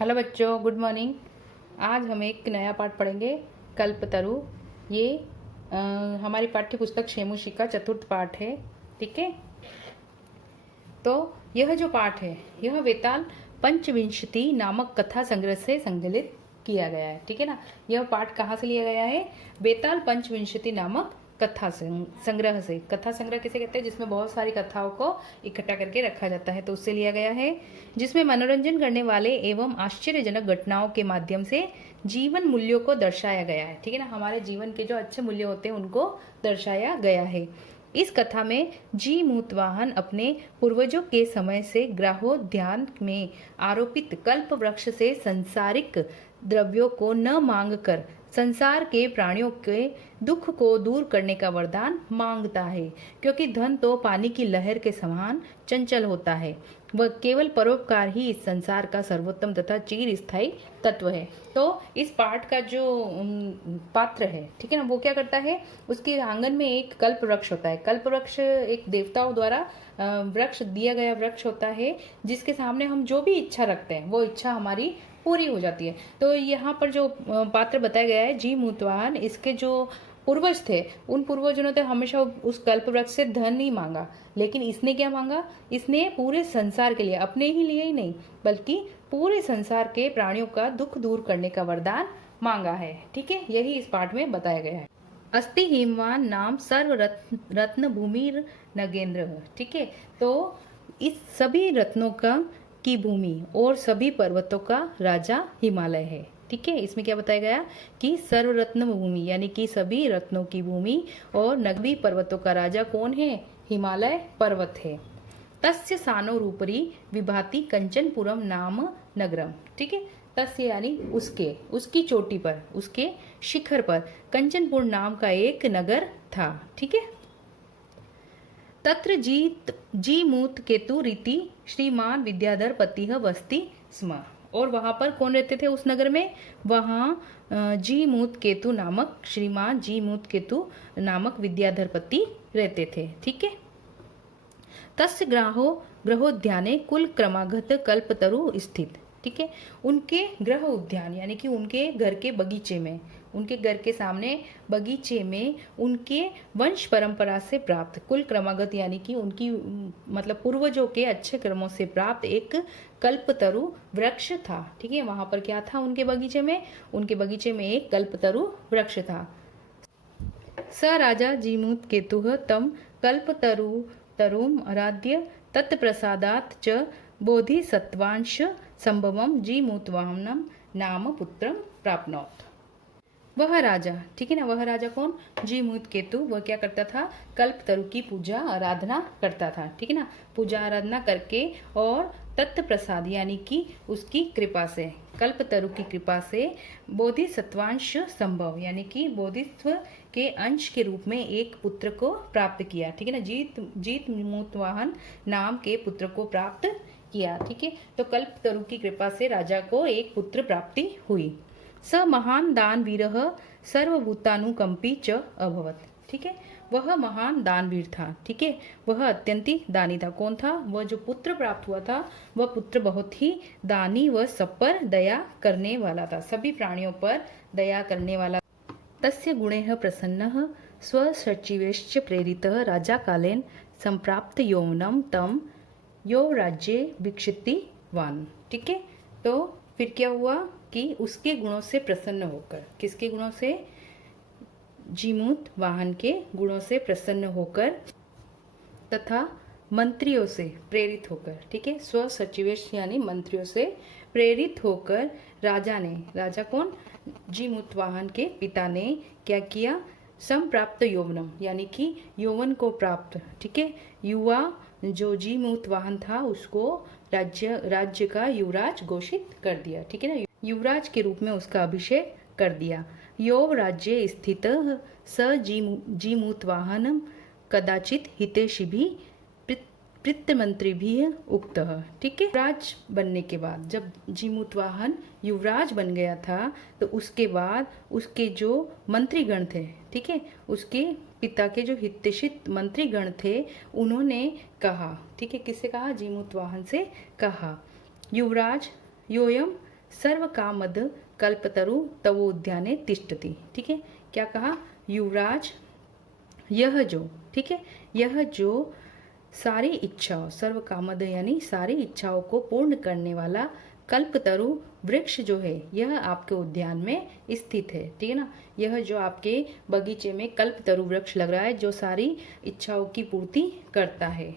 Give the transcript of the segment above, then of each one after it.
Hello बच्चों, good morning. आज हम एक नया पाठ पढ़ेंगे, कल्पतरु। ये हमारी पाठ्य पुस्तक शेमुषी का चतुर्थ पाठ है। ठीक है, तो यह जो पाठ है यह वेताल पंचविंशति नामक कथा संग्रह से संकलित किया गया है। ठीक है ना, यह पाठ कहाँ से लिया गया है? बेताल पंचविंशति नामक कथा संग्रह से। कथा संग्रह किसे कहते हैं? जिसमें बहुत सारी कथाओं को इकट्ठा करके रखा जाता है, तो उससे लिया गया है। जिसमें मनोरंजन करने वाले एवं आश्चर्यजनक घटनाओं के माध्यम से जीवन मूल्यों को दर्शाया गया है। ठीक है ना, हमारे जीवन के जो अच्छे मूल्य होते हैं उनको दर्शाया गया है। इस कथा में जी मूतवाहन अपने पूर्वजों के समय से ग्राहोद्यान में आरोपित कल्प वृक्ष से संसारिक द्रव्यों को न मांग कर संसार के प्राणियों के दुख को दूर करने का वरदान मांगता है, क्योंकि धन तो पानी की लहर के समान चंचल होता है। वह केवल परोपकार ही इस संसार का सर्वोत्तम तथा चिर स्थायी तत्व है। तो इस पाठ का जो पात्र है, ठीक है ना, वो क्या करता है? उसके आंगन में एक कल्प वृक्ष होता है। कल्प वृक्ष एक देवताओं द्वारा वृक्ष दिया गया वृक्ष होता है, जिसके सामने हम जो भी इच्छा रखते हैं वो इच्छा हमारी पूरी हो जाती है। तो यहाँ पर जो पात्र बताया गया है, जी मूतवाहन, इसके जो पूर्वज थे उन पूर्वजों ने तो हमेशा उस कल्प वृक्ष से धन नहीं मांगा, लेकिन इसने क्या मांगा? इसने पूरे संसार के लिए, अपने ही लिए ही नहीं बल्कि पूरे संसार के प्राणियों का दुख दूर करने का वरदान मांगा है। ठीक है, यही इस पाठ में बताया गया है। अस्ति हिमवान नाम सर्व रत्न भूमिर नगेंद्र। ठीक है, तो इस सभी रत्नों का की भूमि और सभी पर्वतों का राजा हिमालय है। ठीक है, इसमें क्या बताया गया कि सर्वरत्न भूमि यानी कि सभी रत्नों की भूमि और नगरी पर्वतों का राजा कौन है? हिमालय पर्वत है। तस्य सानोरूपरी विभाति कंचनपुरम नाम नगरम। ठीक है, तस्य यानी उसके, उसकी चोटी पर, उसके शिखर पर कंचनपुर नाम का एक नगर था। ठीक है, तत्र जी मूत केतु रीति श्रीमान विद्याधर पतिह वस्ति स्म। और वहां पर कौन रहते थे उस नगर में? वहां जी मूत केतु नामक, श्रीमान जी मूत केतु नामक विद्याधरपति रहते थे। ठीक है, तस्य ग्रहोद्याने कुल क्रमागत कल्पतरु स्थित। ठीक है, उनके ग्रह उद्यान यानी कि उनके घर के बगीचे में, उनके घर के सामने बगीचे में उनके वंश परंपरा से प्राप्त, कुल क्रमागत यानी कि उनकी मतलब पूर्वजों के अच्छे कर्मों से प्राप्त एक कल्पतरु वृक्ष था। ठीक है, वहां पर क्या था उनके बगीचे में? उनके बगीचे में एक कल्पतरु वृक्ष था। स राजा जीमूत केतुः तम कल्पतरुम आराध्य तत्प्रसादात् च बोधिसत्वांश संभवम जीमूतवाहनम नाम पुत्रम प्राप्नोत। वह राजा, ठीक है ना, वह राजा कौन? जी मूत केतु। वह क्या करता था? कल्पतरु की पूजा आराधना करता था। ठीक है ना, पूजा आराधना करके और तत्व प्रसाद यानी कि उसकी कृपा से, कल्पतरु की कृपा से बोधिसत्वांश संभव यानी कि बोधित्व के अंश के रूप में एक पुत्र को प्राप्त किया। ठीक है ना, जीत मूतवाहन नाम के पुत्र को प्राप्त किया। ठीक है, तो कल्पतरु की कृपा से राजा को एक पुत्र प्राप्ति हुई। स महान दानवीर सर्वभूतानुकंपी च अभवत। ठीक है, वह महान दानवीर था। ठीक है, वह अत्यंत ही दानी था। कौन था? वह जो पुत्र प्राप्त हुआ था वह पुत्र बहुत ही दानी व सब पर दया करने वाला था, सभी प्राणियों पर दया करने वाला। तस्य गुणैः प्रसन्नः स्वसचिवैश्च प्रेरितः राजा कालेन संप्राप्त यौवनं तम यो राज्ये वीक्षितवान्। ठीक है, तो फिर क्या हुआ कि उसके गुणों से प्रसन्न होकर, किसके गुणों से? जीमूत वाहन के गुणों से प्रसन्न होकर तथा मंत्रियों से प्रेरित होकर, ठीक है, स्व सचिवेश यानी मंत्रियों से प्रेरित होकर राजा ने, राजा कौन? जीमूत वाहन के पिता ने क्या किया? संप्राप्त यौवनम यानी कि यौवन को प्राप्त। ठीक है, युवा जो जीमूत वाहन था उसको राज्य का युवराज घोषित कर दिया। ठीक है ना, युवराज के रूप में उसका अभिषेक कर दिया। यौव राज्य स्थित स जीमूतवाहन कदाचित हितेशी भी प्रीतमंत्री भी उक्त। ठीक है, युवराज बनने के बाद, जब जीमूतवाहन युवराज बन गया था तो उसके बाद उसके जो मंत्रीगण थे, ठीक है, उसके पिता के जो हितैषित मंत्रीगण थे उन्होंने कहा, ठीक है, किससे कहा? जीमूतवाहन से कहा, युवराज योयम सर्व कामद कल्पतरु तवोद्याने तिष्ठति। ठीक है, क्या कहा? युवराज यह जो, ठीक है, यह जो सारी इच्छाओं, सर्व कामद यानी सारी इच्छाओं को पूर्ण करने वाला कल्पतरु वृक्ष जो है यह आपके उद्यान में स्थित है। ठीक है ना, यह जो आपके बगीचे में कल्पतरु वृक्ष लग रहा है जो सारी इच्छाओं की पूर्ति करता है।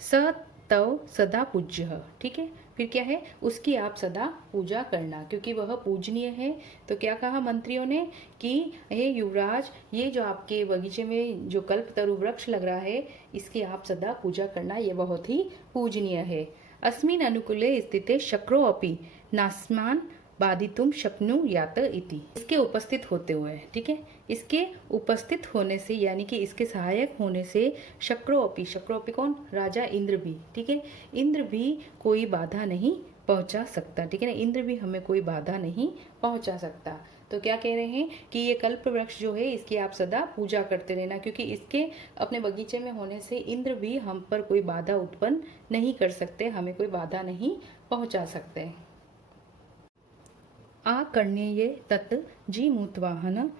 स तव सदा पूज्य, ठीक है, फिर क्या है? उसकी आप सदा पूजा करना, क्योंकि वह पूजनीय है। तो क्या कहा मंत्रियों ने कि हे युवराज, ये जो आपके बगीचे में जो कल्पतरु वृक्ष लग रहा है इसकी आप सदा पूजा करना, ये बहुत ही पूजनीय है। अस्मिन् अनुकूले स्थिते शक्रो अपि नास्मान् बाधितुम शक्नुयात इति। इसके उपस्थित होते हुए, ठीक है, इसके उपस्थित होने से यानी कि इसके सहायक होने से शक्रोपि, शक्रोपि कौन? राजा इंद्र भी, ठीक है, इंद्र भी कोई बाधा नहीं पहुंचा सकता। ठीक है ना, इंद्र भी हमें कोई बाधा नहीं पहुंचा सकता। तो क्या कह रहे हैं कि ये कल्प वृक्ष जो है इसकी आप सदा पूजा करते रहना, क्योंकि इसके अपने बगीचे में होने से इंद्र भी हम पर कोई बाधा उत्पन्न नहीं कर सकते, हमें कोई बाधा नहीं पहुंचा सकते। आकर्ण्य तत् जी मूतवाहन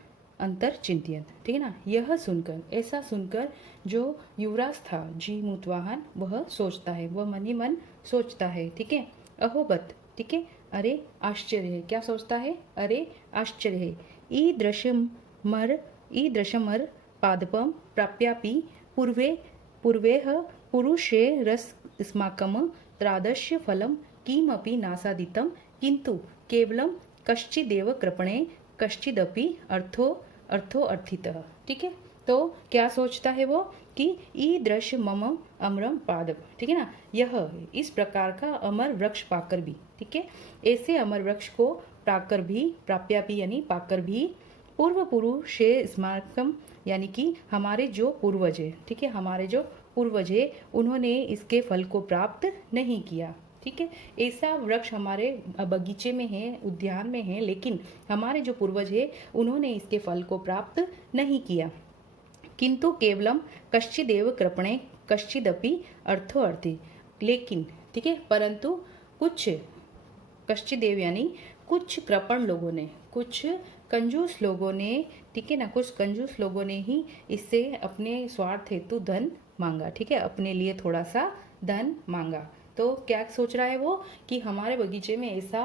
अंतर चिंतियत। ठीक है ना, यह सुनकर, ऐसा सुनकर जो युवराज था जी मूतवाहन, वह सोचता है, वह मन ही मन सोचता है। ठीक है, अहोबत, ठीक है, अरे आश्चर्य है। क्या सोचता है? अरे आश्चर्य है। ईदृशमर पादपम प्राप्यापि पूर्वेह पुरुषे रस स्माकम त्रादश्य फलम किमपि नासादितम किंतु केवलम कश्चिदेव कृपणे कश्चिदपि अर्थो अर्थितः। ठीक है, तो क्या सोचता है वो कि ईदृश मम अमरम पादप, ठीक है ना, यह इस प्रकार का अमर वृक्ष पाकर भी, ठीक है, ऐसे अमर वृक्ष को पाकर भी, प्राप्यापि यानी पाकर भी, पूर्व पुरुषे स्मारकम यानी कि हमारे जो पूर्वज है, ठीक है, हमारे जो पूर्वज है उन्होंने इसके फल को प्राप्त नहीं किया। ठीक है, ऐसा वृक्ष हमारे बगीचे में है, उद्यान में है, लेकिन हमारे जो पूर्वज है उन्होंने इसके फल को प्राप्त नहीं किया। किंतु केवलम कश्चिदेव कृपणे कश्चिदपि अर्थो अर्थी, लेकिन, ठीक है, परंतु कुछ, कश्चिदेव यानी कुछ कृपण लोगों ने, कुछ कंजूस लोगों ने, ठीक है ना, कुछ कंजूस लोगों ने ही इससे अपने स्वार्थ हेतु धन मांगा। ठीक है, अपने लिए थोड़ा सा धन मांगा। तो क्या सोच रहा है वो कि हमारे बगीचे में ऐसा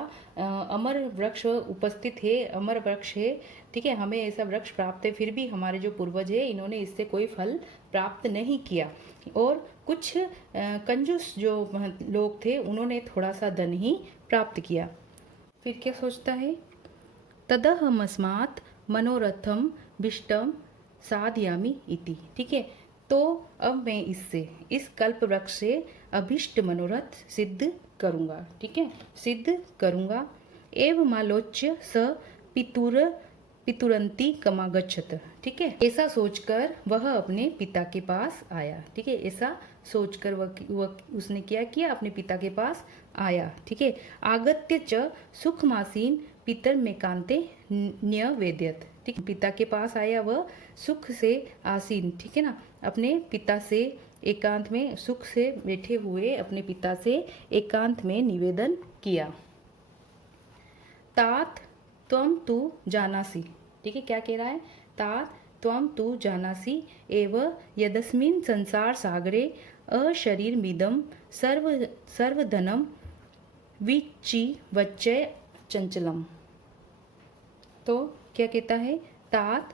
अमर वृक्ष उपस्थित है, अमर वृक्ष है, ठीक है, हमें ऐसा वृक्ष प्राप्त है, फिर भी हमारे जो पूर्वज है इन्होंने इससे कोई फल प्राप्त नहीं किया, और कुछ कंजूस जो लोग थे उन्होंने थोड़ा सा धन ही प्राप्त किया। फिर क्या सोचता है? तदहमस्मात् मनोरथम विष्टम साधयामि इति। ठीक है, तो अब मैं इससे, इस कल्प वृक्ष से अभिष्ट मनोरथ सिद्ध करूंगा। ठीक है, सिद्ध करूंगा। एवं आलोच्य स पितुरंती कमागच्छत। ठीक है, ऐसा सोचकर वह अपने पिता के पास आया। ठीक है, ऐसा सोचकर वह उसने क्या किया? अपने पिता के पास आया। ठीक है, आगत्य च सुखमासीन पितर में कांते न्यवेद्यत। ठीक, पिता के पास आया, वह सुख से आसीन, ठीक है ना, अपने पिता से एकांत में, सुख से बैठे हुए अपने पिता से एकांत में निवेदन किया। तात त्वम तु जानासि। ठीक है, क्या कह रहा है? तात त्वम तु जानासि एव यदस्मिन् संसार सागरे अशरीरमिदं सर्वधनम विच्चिवच्चय चंचलम। तो क्या कहता है? तात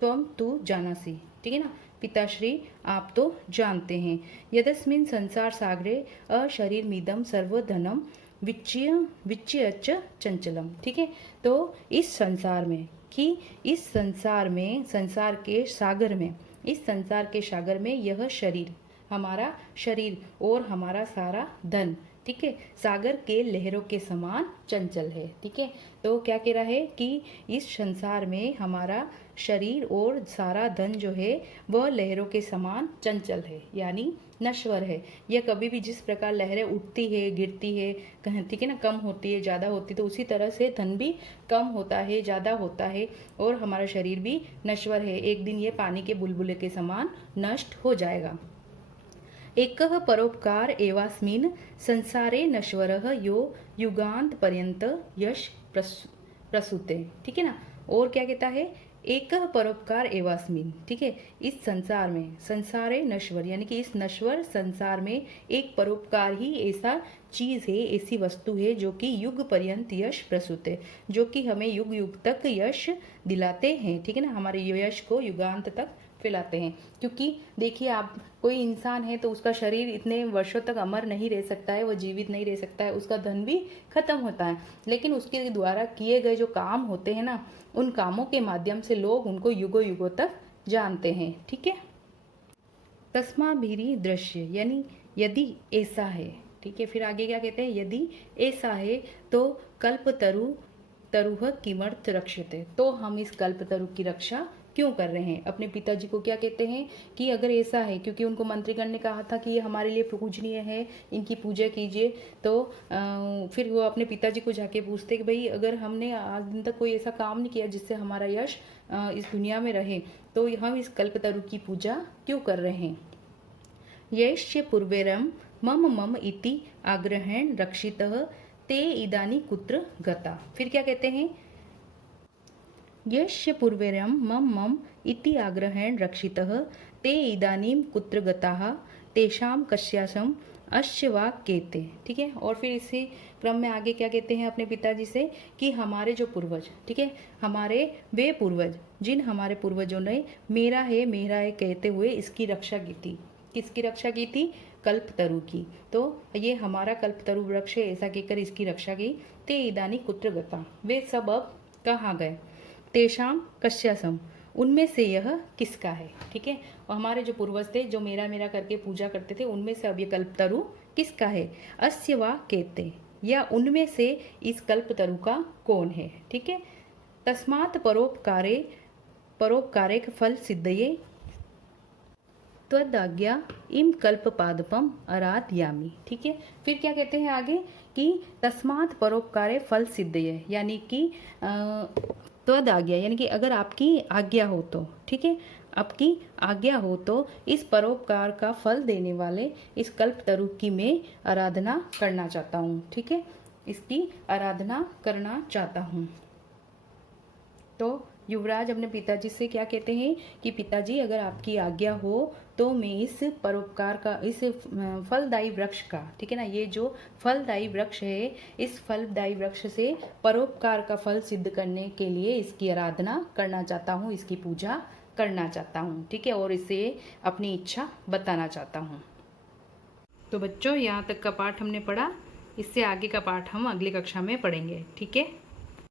त्वम तु जानासि, ठीक है ना, पिताश्री आप तो जानते हैं, यदस्मिन् संसार सागरे अशरीरमिदं सर्वधनम विच्चियच्च चंचलम। ठीक है, तो इस संसार में, कि इस संसार में, संसार के सागर में, इस संसार के सागर में यह शरीर, हमारा शरीर और हमारा सारा धन, ठीक है, सागर के लहरों के समान चंचल है। ठीक है, तो क्या कह रहा है कि इस संसार में हमारा शरीर और सारा धन जो है वह लहरों के समान चंचल है, यानी नश्वर है। यह कभी भी जिस प्रकार लहरें उठती है, गिरती है, ठीक है ना, कम होती है, ज़्यादा होती है, तो उसी तरह से धन भी कम होता है, ज़्यादा होता है, और हमारा शरीर भी नश्वर है। एक दिन ये पानी के बुलबुले के समान नष्ट हो जाएगा। एकः परोपकार एवास्मिन् संसारे नश्वरः यो युगांत पर्यंत यश प्रसूते। ठीक है ना। और क्या कहता है, एक परोपकार एवास्मिन। ठीक है, इस संसार में, संसारे नश्वर यानी कि इस नश्वर संसार में एक परोपकार ही ऐसा चीज है, ऐसी वस्तु है जो कि युग पर्यंत यश प्रसूत है, जो कि हमें युग युग तक यश दिलाते हैं। ठीक है ना, हमारे यश को युगांत तक फैलाते हैं। क्योंकि देखिए, आप कोई इंसान है तो उसका शरीर इतने वर्षों तक अमर नहीं रह सकता है, वो जीवित नहीं रह सकता है, उसका धन भी खत्म होता है, लेकिन उसके द्वारा किए गए जो काम होते हैं ना, उन कामों के माध्यम से लोग उनको युगों युगों तक जानते हैं। ठीक है। तस्माभिरी दृश्य यानी यदि ऐसा है। ठीक है, फिर आगे क्या कहते हैं, यदि ऐसा है तो कल्पतरु तरुह किमर्थ रक्षते, तो हम इस कल्पतरु की रक्षा क्यों कर रहे हैं। अपने पिताजी को क्या कहते हैं कि अगर ऐसा है, क्योंकि उनको मंत्रीगण ने कहा था कि ये हमारे लिए पूजनीय है, इनकी पूजा कीजिए, तो फिर वो अपने पिताजी को जाके पूछते कि भाई अगर हमने आज दिन तक कोई ऐसा काम नहीं किया जिससे हमारा यश इस दुनिया में रहे, तो हम इस कल्पतरु की पूजा क्यों कर रहे हैं। यश्च पूर्वेरम मम मम इति आग्रहेण रक्षितः ते इदानी कुत्र गता। फिर क्या कहते हैं, यश्च पूर्वेरम मम मम इति आग्रहेण रक्षितः ते इदानीं कुत्र गताः तेषां कस्यासम अश्य वा केते। ठीक है, और फिर इसी क्रम में आगे क्या कहते हैं अपने पिताजी से कि हमारे जो पूर्वज, ठीक है, हमारे वे पूर्वज जिन हमारे पूर्वजों ने मेरा है कहते हुए इसकी रक्षा की थी। किसकी रक्षा की थी, कल्पतरु की। तो ये हमारा कल्पतरु वृक्ष है, ऐसा कहकर इसकी रक्षा की। ते इदानी कुत्र गता, वे सब अब कहाँ गए। तेषाम कस्यासम, उनमें से यह किसका है। ठीक है, और हमारे जो पूर्वज थे जो मेरा करके पूजा करते थे, उनमें से अब ये कल्पतरु किसका है। अस्य वा केते, या उनमें से इस कल्पतरु का कौन है। ठीक है, तस्मात् परोपकारे फल सिद्धये त्वदाज्ञा इम कल्पपादपम आराधयामि। ठीक है, फिर क्या कहते हैं आगे कि तस्मात् परोपकारे फल सिद्धये, यानी कि त्वद आज्ञा यानी कि अगर आपकी आज्ञा हो तो। ठीक है, आपकी आज्ञा हो तो इस परोपकार का फल देने वाले इस कल्पतरु की मैं आराधना करना चाहता हूँ। ठीक है, इसकी आराधना करना चाहता हूँ। तो युवराज अपने पिताजी से क्या कहते हैं कि पिताजी अगर आपकी आज्ञा हो तो मैं इस परोपकार का, इस फलदायी वृक्ष का, ठीक है ना, ये जो फलदायी वृक्ष है, इस फलदायी वृक्ष से परोपकार का फल सिद्ध करने के लिए इसकी आराधना करना चाहता हूँ, इसकी पूजा करना चाहता हूँ। ठीक है, और इसे अपनी इच्छा बताना चाहता हूँ। तो बच्चों, यहाँ तक का पाठ हमने पढ़ा, इससे आगे का पाठ हम अगली कक्षा में पढ़ेंगे। ठीक है।